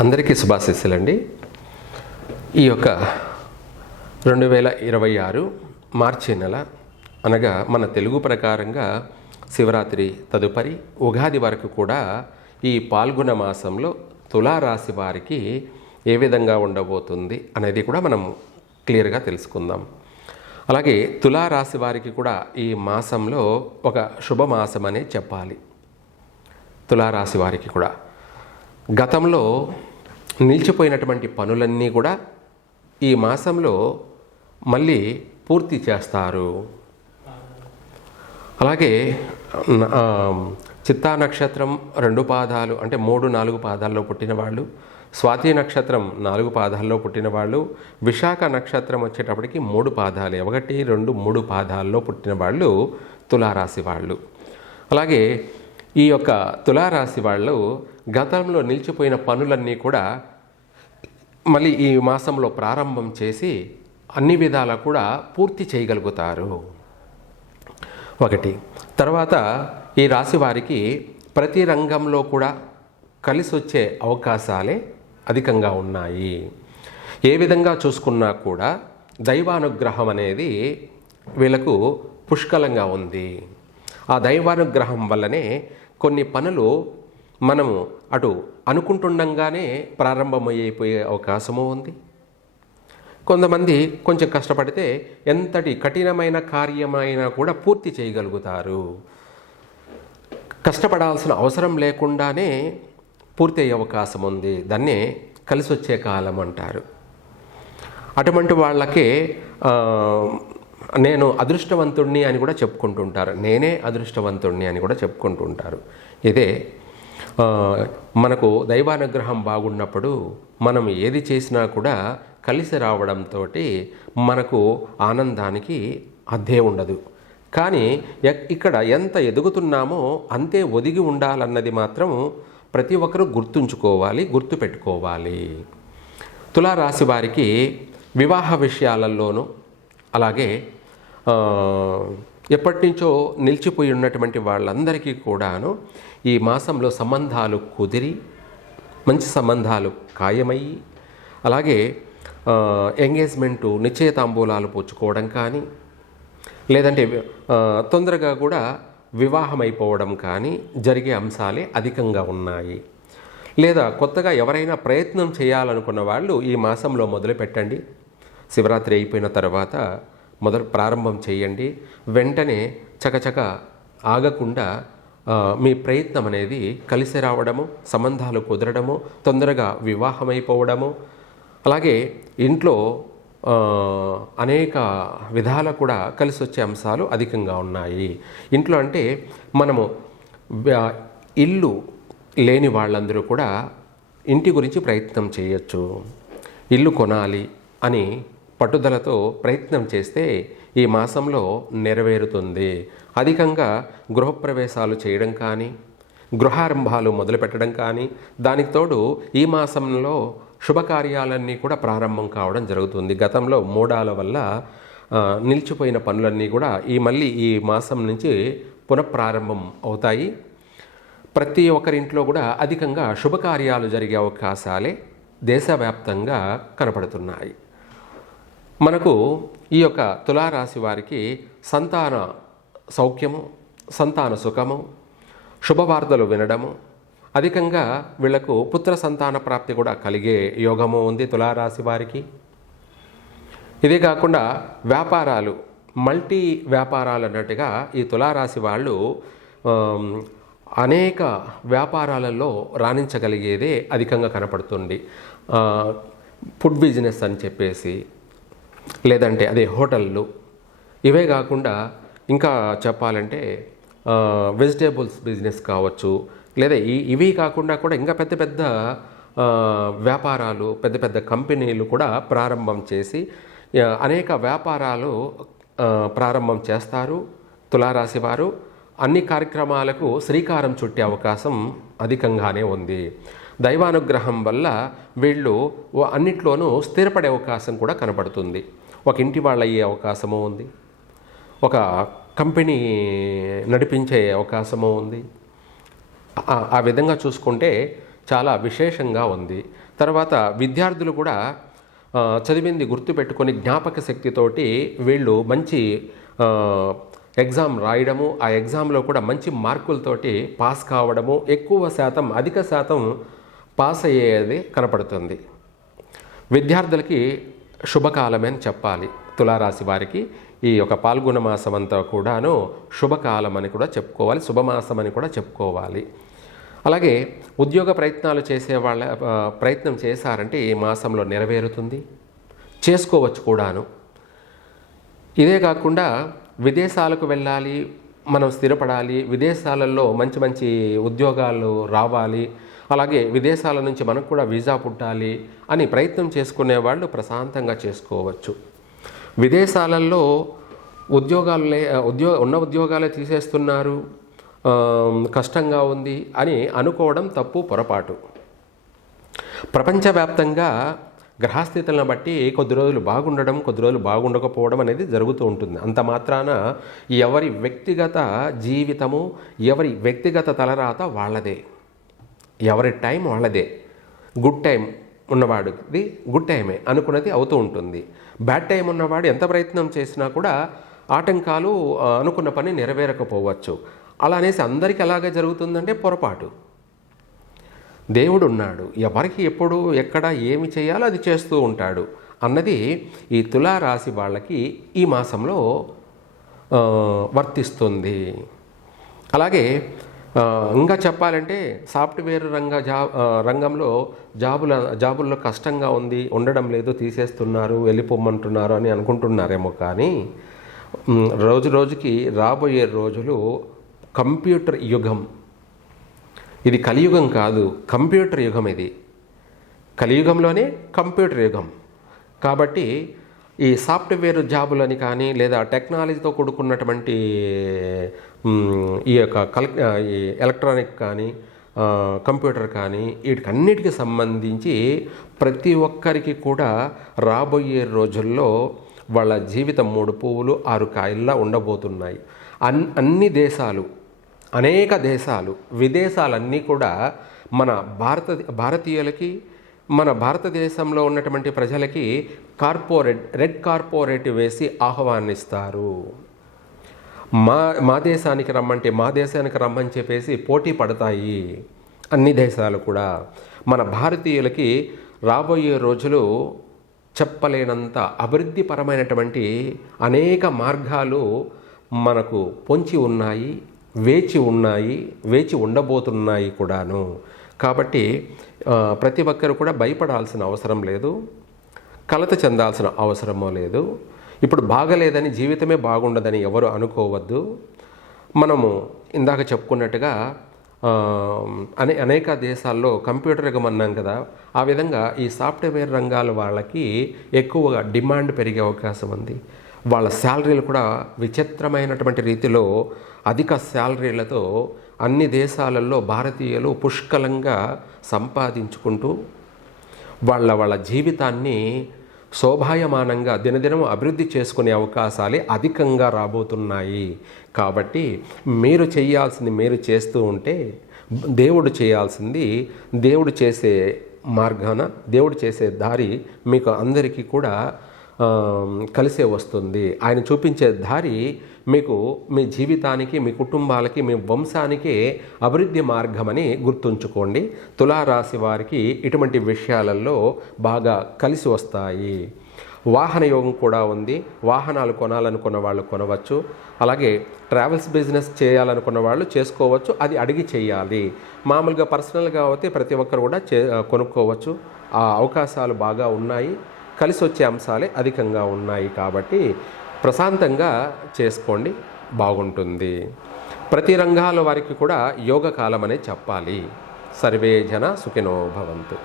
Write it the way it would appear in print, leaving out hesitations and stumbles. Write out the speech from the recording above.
అందరికీ శుభాశీస్సులండి. ఈ యొక్క 2026 మార్చి నెల అనగా మన తెలుగు ప్రకారంగా శివరాత్రి తదుపరి ఉగాది వరకు కూడా ఈ పాల్గొన మాసంలో తులారాశి వారికి ఏ విధంగా ఉండబోతుంది అనేది కూడా మనం క్లియర్గా తెలుసుకుందాం. అలాగే తులారాశి వారికి కూడా ఈ మాసంలో ఒక శుభమాసం అనే చెప్పాలి. తులారాశి వారికి కూడా గతంలో నిలిచిపోయినటువంటి పనులన్నీ కూడా ఈ మాసంలో మళ్ళీ పూర్తి చేస్తారు. అలాగే చిత్తా నక్షత్రం 2 పాదాలు అంటే 3-4 పాదాల్లో పుట్టిన వాళ్ళు, స్వాతి నక్షత్రం 4 పాదాల్లో పుట్టిన వాళ్ళు, విశాఖ నక్షత్రం వచ్చేటప్పటికి 3 పాదాలు 1, 2, 3 పాదాల్లో పుట్టిన వాళ్ళు తులారాశి వాళ్ళు. అలాగే ఈ యొక్క తులారాశి వాళ్ళు గతంలో నిలిచిపోయిన పనులన్నీ కూడా మళ్ళీ ఈ మాసంలో ప్రారంభం చేసి అన్ని విధాలా కూడా పూర్తి చేయగలుగుతారు. ఒకటి తర్వాత ఈ రాశి వారికి ప్రతి రంగంలో కూడా కలిసి వచ్చే అవకాశాలే అధికంగా ఉన్నాయి. ఏ విధంగా చూసుకున్నా కూడా దైవానుగ్రహం అనేది వీళ్ళకు పుష్కలంగా ఉంది. ఆ దైవానుగ్రహం వల్లనే కొన్ని పనులు మనము అటు అనుకుంటుండగానే ప్రారంభమైపోయే అవకాశము ఉంది. కొంతమంది కొంచెం కష్టపడితే ఎంతటి కఠినమైన కార్యమైనా కూడా పూర్తి చేయగలుగుతారు. కష్టపడాల్సిన అవసరం లేకుండానే పూర్తి అయ్యే అవకాశం ఉంది. దాన్నే కలిసి వచ్చే కాలం అంటారు. అటువంటి వాళ్ళకే నేను అదృష్టవంతుణ్ణి అని కూడా చెప్పుకుంటుంటారు. నేనే అదృష్టవంతుణ్ణి అని కూడా చెప్పుకుంటుంటారు. ఇదే మనకు దైవానుగ్రహం బాగున్నప్పుడు మనం ఏది చేసినా కూడా కలిసి రావడంతో మనకు ఆనందానికి అద్దే ఉండదు. కానీ ఇక్కడ ఎంత ఎదుగుతున్నామో అంతే ఒదిగి ఉండాలన్నది మాత్రం ప్రతి ఒక్కరూ గుర్తుంచుకోవాలి, గుర్తుపెట్టుకోవాలి. తులారాశి వారికి వివాహ విషయాలలోనూ అలాగే ఎప్పటి నుంచో నిలిచిపోయి ఉన్నటువంటి వాళ్ళందరికీ కూడాను ఈ మాసంలో సంబంధాలు కుదిరి మంచి సంబంధాలు ఖాయమయ్యి అలాగే ఎంగేజ్మెంటు నిశ్చయతాంబూలాలు పుచ్చుకోవడం కానీ లేదంటే తొందరగా కూడా వివాహం అయిపోవడం కానీ జరిగే అంశాలే అధికంగా ఉన్నాయి. లేదా కొత్తగా ఎవరైనా ప్రయత్నం చేయాలనుకున్న వాళ్ళు ఈ మాసంలో మొదలు పెట్టండి. శివరాత్రి అయిపోయిన తర్వాత ప్రారంభం చేయండి. వెంటనే చకచక ఆగకుండా మీ ప్రయత్నం అనేది కలిసి రావడము, సంబంధాలు కుదరడము, తొందరగా వివాహమైపోవడము, అలాగే ఇంట్లో అనేక విధాల కూడా కలిసి వచ్చే అంశాలు అధికంగా ఉన్నాయి. ఇంట్లో అంటే మనము ఇల్లు లేని వాళ్ళందరూ కూడా ఇంటి గురించి ప్రయత్నం చేయొచ్చు. ఇల్లు కొనాలి అని పట్టుదలతో ప్రయత్నం చేస్తే ఈ మాసంలో నెరవేరుతుంది. అధికంగా గృహప్రవేశాలు చేయడం కానీ గృహారంభాలు మొదలుపెట్టడం కానీ దానికి తోడు ఈ మాసంలో శుభకార్యాలన్నీ కూడా ప్రారంభం కావడం జరుగుతుంది. గతంలో మూడాల వల్ల నిలిచిపోయిన పనులన్నీ కూడా మళ్ళీ ఈ మాసం నుంచి పునఃప్రారంభం అవుతాయి. ప్రతి ఒక్కరింట్లో కూడా అధికంగా శుభకార్యాలు జరిగే అవకాశాలే దేశవ్యాప్తంగా కనపడుతున్నాయి. మనకు ఈ యొక్క తులారాశి వారికి సంతాన సౌఖ్యము, సంతాన సుఖము, శుభవార్తలు వినడము, అధికంగా వీళ్లకు పుత్ర సంతాన ప్రాప్తి కూడా కలిగే యోగము ఉంది తులారాశి వారికి. ఇదే కాకుండా వ్యాపారాలు, మల్టీ వ్యాపారాలు అన్నట్టుగా ఈ తులారాశి వాళ్ళు అనేక వ్యాపారాలలో రాణించగలిగేదే అధికంగా కనపడుతుంది. ఫుడ్ బిజినెస్ అని చెప్పేసి లేదంటే అదే హోటళ్ళు, ఇవే కాకుండా ఇంకా చెప్పాలంటే వెజిటేబుల్స్ బిజినెస్ కావచ్చు, లేదా ఇవి కాకుండా కూడా ఇంకా పెద్ద పెద్ద వ్యాపారాలు, పెద్ద పెద్ద కంపెనీలు కూడా ప్రారంభం చేసి అనేక వ్యాపారాలు ప్రారంభం చేస్తారు. తులారాశి వారు అన్ని కార్యక్రమాలకు శ్రీకారం చుట్టే అవకాశం అధికంగానే ఉంది. దైవానుగ్రహం వల్ల వీళ్ళు అన్నిట్లోనూ స్థిరపడే అవకాశం కూడా కనబడుతుంది. ఒక ఇంటి వాళ్ళు అయ్యే అవకాశము ఉంది, ఒక కంపెనీ నడిపించే అవకాశము ఉంది. ఆ విధంగా చూసుకుంటే చాలా విశేషంగా ఉంది. తర్వాత విద్యార్థులు కూడా చదివింది గుర్తుపెట్టుకొని జ్ఞాపక శక్తితోటి వీళ్ళు మంచి ఎగ్జామ్ రాయడము, ఆ ఎగ్జామ్లో కూడా మంచి మార్కులతోటి పాస్ కావడము, ఎక్కువ శాతం అధిక శాతం పాస్ అయ్యేది కనపడుతుంది. విద్యార్థులకి శుభకాలమే అని చెప్పాలి. తులారాశి వారికి ఈ యొక్క పాల్గొన మాసం అంతా కూడాను శుభకాలం అని కూడా చెప్పుకోవాలి, శుభమాసం అని కూడా చెప్పుకోవాలి. అలాగే ఉద్యోగ ప్రయత్నాలు చేసే వాళ్ళ ప్రయత్నం చేశారంటే ఈ మాసంలో నెరవేరుతుంది, చేసుకోవచ్చు కూడాను. ఇదే కాకుండా విదేశాలకు వెళ్ళాలి, మనం స్థిరపడాలి, విదేశాలలో మంచి మంచి ఉద్యోగాలు రావాలి, అలాగే విదేశాల నుంచి మనకు కూడా వీసా పుట్టాలి అని ప్రయత్నం చేసుకునే వాళ్ళు ప్రశాంతంగా చేసుకోవచ్చు. విదేశాలలో ఉన్న ఉద్యోగాలే తీసేస్తున్నారు, కష్టంగా ఉంది అని అనుకోవడం తప్పు, పొరపాటు. ప్రపంచవ్యాప్తంగా గ్రహస్థితులను బట్టి కొద్ది రోజులు బాగుండడం, కొద్ది రోజులు బాగుండకపోవడం అనేది జరుగుతూ ఉంటుంది. అంత మాత్రాన ఎవరి వ్యక్తిగత జీవితము, ఎవరి వ్యక్తిగత తలరాత వాళ్ళదే, ఎవరి టైం వాళ్ళదే. గుడ్ టైం ఉన్నవాడిది గుడ్ టైమే అనుకున్నది అవుతూ ఉంటుంది. బ్యాడ్ టైం ఉన్నవాడు ఎంత ప్రయత్నం చేసినా కూడా ఆటంకాలు అనుకున్న పని నెరవేరకపోవచ్చు. అలా అనేసి అందరికీ అలాగే జరుగుతుందంటే పొరపాటు. దేవుడు ఉన్నాడు, ఎవరికి ఎప్పుడు ఎక్కడ ఏమి చేయాలో అది చేస్తూ ఉంటాడు అన్నది ఈ తులారాశి వాళ్ళకి ఈ మాసంలో వర్తిస్తుంది. అలాగే ఇంకా చెప్పాలంటే సాఫ్ట్వేర్ రంగంలో జాబుల్లో కష్టంగా ఉంది, ఉండడం లేదు, తీసేస్తున్నారు, వెళ్ళిపోమంటున్నారు అని అనుకుంటున్నారేమో. కానీ రోజు రోజుకి రాబోయే రోజులు కంప్యూటర్ యుగం. ఇది కలియుగం కాదు, కంప్యూటర్ యుగం. ఇది కలియుగంలోనే కంప్యూటర్ యుగం. కాబట్టి ఈ సాఫ్ట్వేర్ జాబులని కానీ లేదా టెక్నాలజీతో కూడుకున్నటువంటి ఈ యొక్క ఈ ఎలక్ట్రానిక్ కానీ కంప్యూటర్ కానీ వీటికన్నిటికీ సంబంధించి ప్రతి ఒక్కరికి కూడా రాబోయే రోజుల్లో వాళ్ళ జీవితం 3 పువ్వులు 6 కాయల్లా ఉండబోతున్నాయి. అన్ని దేశాలు, అనేక దేశాలు, విదేశాలన్నీ కూడా మన భారతీయులకి, మన భారతదేశంలో ఉన్నటువంటి ప్రజలకి రెడ్ కార్పొరేట్ వేసి ఆహ్వానిస్తారు. మా దేశానికి రమ్మని చెప్పేసి పోటీ పడతాయి అన్ని దేశాలు కూడా. మన భారతీయులకి రాబోయే రోజులు చెప్పలేనంత అభివృద్ధిపరమైనటువంటి అనేక మార్గాలు మనకు పొంచి ఉన్నాయి, వేచి ఉండబోతున్నాయి కూడాను. కాబట్టి ప్రతి ఒక్కరు కూడా భయపడాల్సిన అవసరం లేదు, కలత చెందాల్సిన అవసరమో లేదు. ఇప్పుడు బాగలేదని జీవితమే బాగుండదని ఎవరు అనుకోవద్దు. మనము ఇందాక చెప్పుకున్నట్టుగా అనేక దేశాల్లో కంప్యూటర్ యుగం అన్నాం కదా, ఆ విధంగా ఈ సాఫ్ట్వేర్ రంగాల వాళ్ళకి ఎక్కువగా డిమాండ్ పెరిగే అవకాశం ఉంది. వాళ్ళ శాలరీలు కూడా విచిత్రమైనటువంటి రీతిలో అధిక శాలరీలతో అన్ని దేశాలలో భారతీయులు పుష్కలంగా సంపాదించుకుంటూ వాళ్ళ జీవితాన్ని శోభాయమానంగా దినదినం అభివృద్ధి చేసుకునే అవకాశాలే అధికంగా రాబోతున్నాయి. కాబట్టి మీరు చేయాల్సింది మీరు చేస్తూ ఉంటే దేవుడు చేయాల్సింది దేవుడు చేసే మార్గాన, దేవుడు చేసే దారి మీకు అందరికీ కూడా కలిసే వస్తుంది. ఆయన చూపించే దారి మీకు మీ జీవితానికి, మీ కుటుంబాలకి, మీ వంశానికి అభివృద్ధి మార్గమని గుర్తుంచుకోండి. తులారాశి వారికి ఇటువంటి విషయాలలో బాగా కలిసి వస్తాయి. వాహన యోగం కూడా ఉంది. వాహనాలు కొనాలనుకున్న వాళ్ళు కొనవచ్చు. అలాగే ట్రావెల్స్ బిజినెస్ చేయాలనుకున్న వాళ్ళు చేసుకోవచ్చు. అది అడిగి చేయాలి. మామూలుగా పర్సనల్గా అయితే ప్రతి ఒక్కరు కూడా కొనుక్కోవచ్చు. ఆ అవకాశాలు బాగా ఉన్నాయి. కలిసి వచ్చే అంశాలే అధికంగా ఉన్నాయి. కాబట్టి ప్రశాంతంగా చేసుకోండి, బాగుంటుంది. ప్రతి రంగాల వారికి కూడా యోగకాలం అనే చెప్పాలి. సర్వే జన సుఖినో భవంతు.